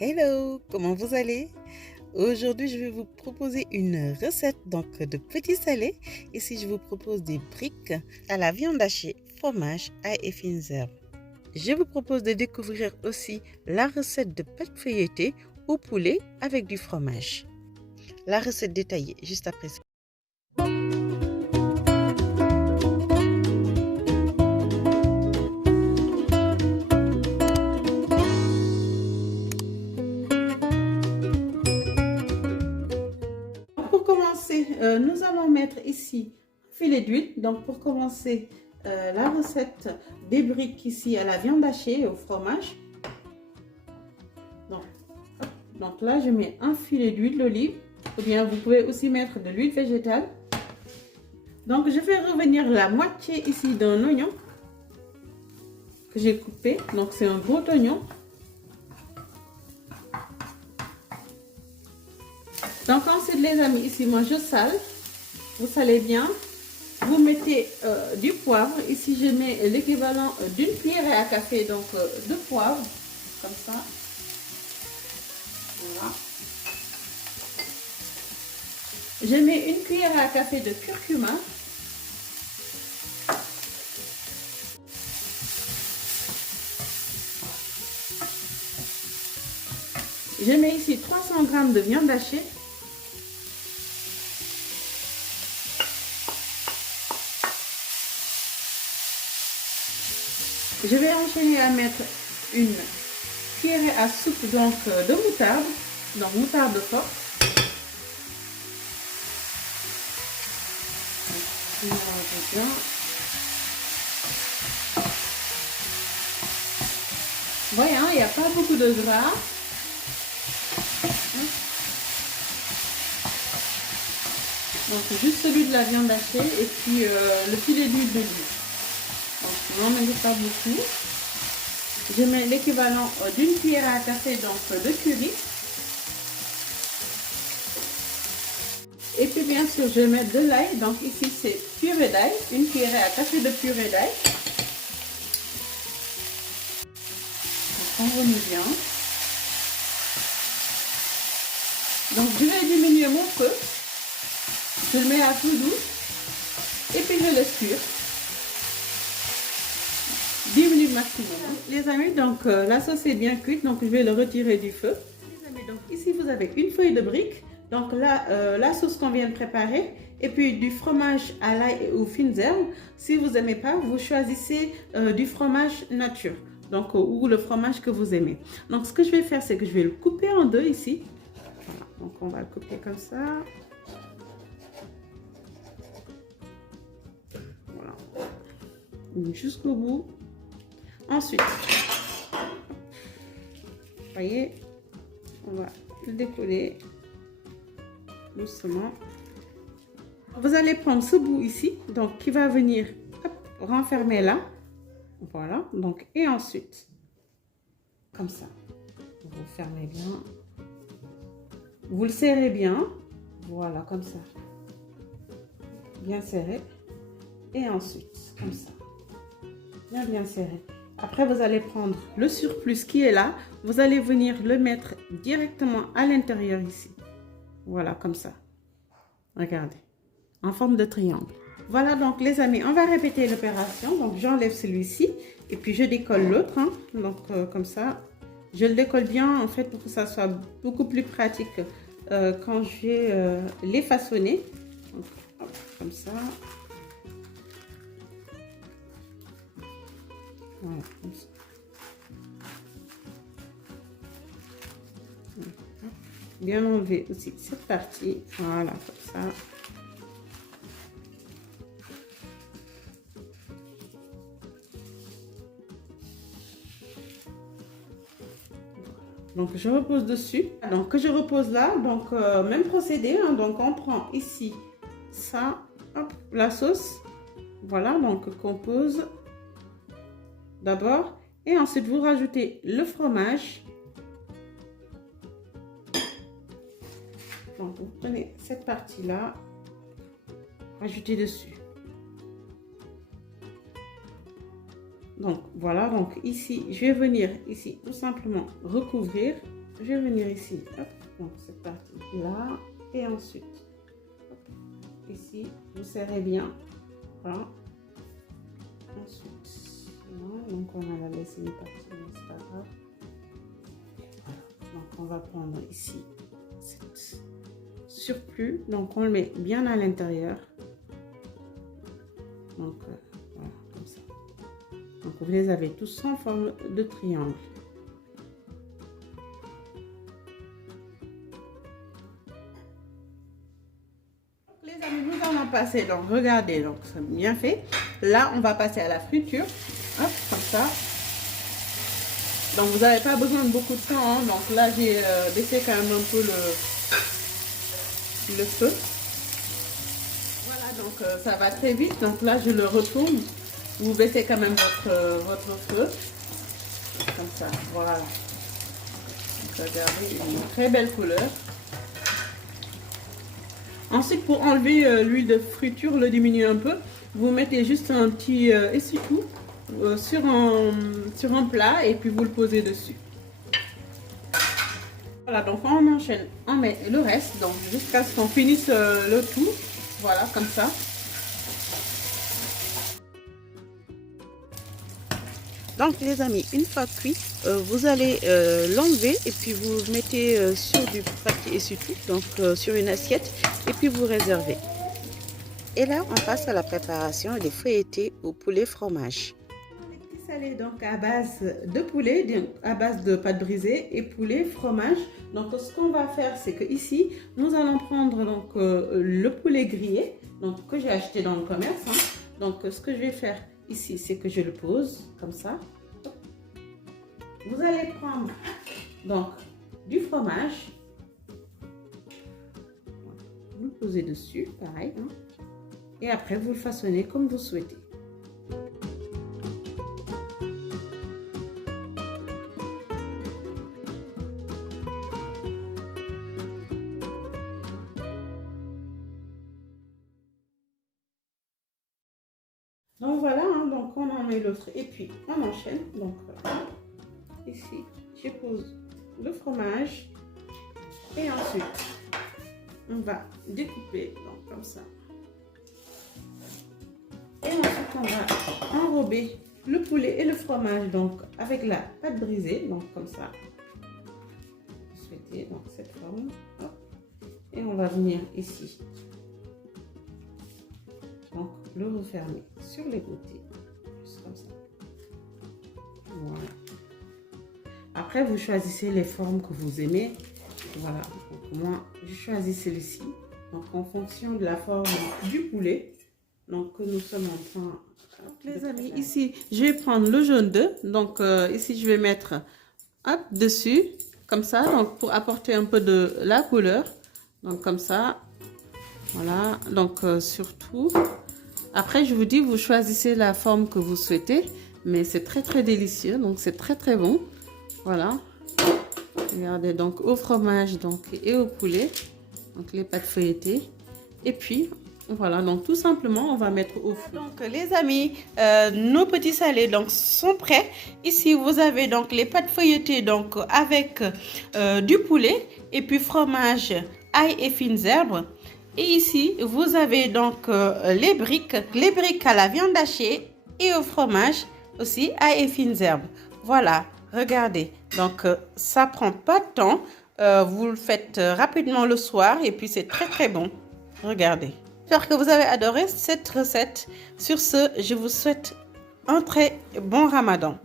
Hello, comment vous allez? Aujourd'hui, je vais vous proposer une recette de petits salés. Ici, je vous propose des briques à la viande hachée, fromage, ail et fines herbes. Je vous propose de découvrir aussi la recette de pâtes feuilletées au poulet avec du fromage. La recette détaillée juste après ça. Pour commencer, nous allons mettre ici un filet d'huile. Donc pour commencer la recette des briques ici à la viande hachée et au fromage. Donc là, je mets un filet d'huile d'olive. Ou bien vous pouvez aussi mettre de l'huile végétale. Donc je vais revenir la moitié ici d'un oignon que j'ai coupé. Donc c'est un gros oignon. Donc ensuite les amis, ici moi je sale. Vous salez bien. Vous mettez du poivre. Ici je mets l'équivalent d'une cuillère à café donc de poivre. Comme ça. Voilà. Je mets une cuillère à café de curcuma. Je mets ici 300 g de viande hachée. Je vais enchaîner à mettre une cuillère à soupe donc, de moutarde, donc moutarde forte. Voyons, il n'y a pas beaucoup de gras. Donc juste celui de la viande hachée et puis le filet d'huile d'olive. Donc on n'en met pas beaucoup. Je mets l'équivalent d'une cuillère à café donc de curry. Et puis bien sûr je vais mettre de l'ail. Donc ici c'est purée d'ail, une cuillère à café de purée d'ail. On remue bien. Donc je vais diminuer mon feu. Je le mets à feu doux. Et puis je laisse cuire. 10 minutes maximum. Les amis, donc la sauce est bien cuite, donc je vais le retirer du feu. Les amis, donc ici vous avez une feuille de brique, donc là la sauce qu'on vient de préparer, et puis du fromage à l'ail et aux fines herbes. Si vous n'aimez pas, vous choisissez du fromage nature, donc ou le fromage que vous aimez. Donc ce que je vais faire, c'est que je vais le couper en deux ici. Voilà, donc on va le couper comme ça. Voilà, jusqu'au bout. Ensuite, voyez, on va le décoller doucement. Vous allez prendre ce bout ici, donc qui va venir hop, renfermer là. Voilà, donc et ensuite, comme ça, vous fermez bien. Vous le serrez bien. Voilà, comme ça. Bien serré. Et ensuite, comme ça. Bien, bien serré. Après, vous allez prendre le surplus qui est là. Vous allez venir le mettre directement à l'intérieur ici. Voilà, comme ça. Regardez. En forme de triangle. Voilà, donc les amis, on va répéter l'opération. Donc, j'enlève celui-ci. Et puis, je décolle l'autre. Hein. Donc, comme ça. Je le décolle bien, en fait, pour que ça soit beaucoup plus pratique quand je vais les façonner. Donc, hop, comme ça. Voilà, comme ça. Bien enlever aussi cette partie. Voilà, comme ça. Donc, je repose dessus. Donc, que je repose là. Donc, même procédé. Hein, donc, on prend ici ça. Hop, la sauce. Voilà, donc, qu'on pose d'abord. Et ensuite, vous rajoutez le fromage. Donc, vous prenez cette partie-là. Rajoutez dessus. Donc, voilà. Donc, ici, je vais venir ici tout simplement recouvrir. je vais venir ici. Hop, donc cette partie là. Et ensuite, hop, ici, vous serrez bien. Voilà. Ensuite, voilà, donc on a la laissé une partie, mais c'est pas grave. Voilà. Donc on va prendre ici cette surplus. Donc on le met bien à l'intérieur. Donc voilà, comme ça. Donc vous les avez tous en forme de triangle. Les amis, nous allons passer, donc regardez, donc c'est bien fait. Là, on va passer à la friture. Hop, comme ça. Donc vous n'avez pas besoin de beaucoup de temps. Hein. Donc là, j'ai baissé quand même un peu le feu. Voilà, donc ça va très vite. Donc là, je le retourne. Vous baissez quand même votre feu. Comme ça, voilà. Donc, regardez, une très belle couleur. Ensuite, pour enlever l'huile de friture, le diminuer un peu, vous mettez juste un petit essuie-tout sur un plat et puis vous le posez dessus. Voilà, donc on enchaîne, on met le reste, donc jusqu'à ce qu'on finisse le tout. Voilà, comme ça. Donc les amis, une fois cuit, vous allez l'enlever et puis vous mettez sur du papier essuie-tout, donc sur une assiette, et puis vous réservez. Et là, on passe à la préparation des feuilletés au poulet fromage. Les petits salés donc à base de poulet, à base de pâte brisée et poulet fromage. Donc ce qu'on va faire, c'est que ici, nous allons prendre donc le poulet grillé, donc que j'ai acheté dans le commerce. Hein. Donc ce que je vais faire ici, c'est que je le pose comme ça. Vous allez prendre donc du fromage. Vous le posez dessus, pareil. Hein. Et après, vous le façonnez comme vous souhaitez. Donc voilà, hein, donc on en met l'autre et puis on enchaîne. Donc ici, je pose le fromage et ensuite on va découper donc comme ça. Et ensuite on va enrober le poulet et le fromage donc avec la pâte brisée, donc comme ça. Vous souhaitez donc cette forme. Hop. Et on va venir ici. Donc le refermer sur les côtés, juste comme ça. Voilà. Après vous choisissez les formes que vous aimez. Voilà. Donc moi je choisis celle-ci. Donc en fonction de la forme du poulet. Donc que nous sommes en train. Donc, les amis, ici je vais prendre le jaune d'œuf. Donc ici je vais mettre hop dessus comme ça. Donc pour apporter un peu de la couleur. Donc comme ça. Voilà. Donc surtout. Après, je vous dis, vous choisissez la forme que vous souhaitez, mais c'est très très délicieux, donc c'est très très bon. Voilà. Regardez, donc au fromage donc, et au poulet, donc les pâtes feuilletées. Et puis, voilà, donc tout simplement, on va mettre au four. Donc les amis, nos petits salés donc, sont prêts. Ici, vous avez donc les pâtes feuilletées donc, avec du poulet et puis fromage, ail et fines herbes. Et ici, vous avez donc les briques à la viande hachée et au fromage aussi, ail et fines herbes. Voilà, regardez. Donc, ça prend pas de temps. Vous le faites rapidement le soir et puis c'est très très bon. Regardez. J'espère que vous avez adoré cette recette. Sur ce, je vous souhaite un très bon Ramadan.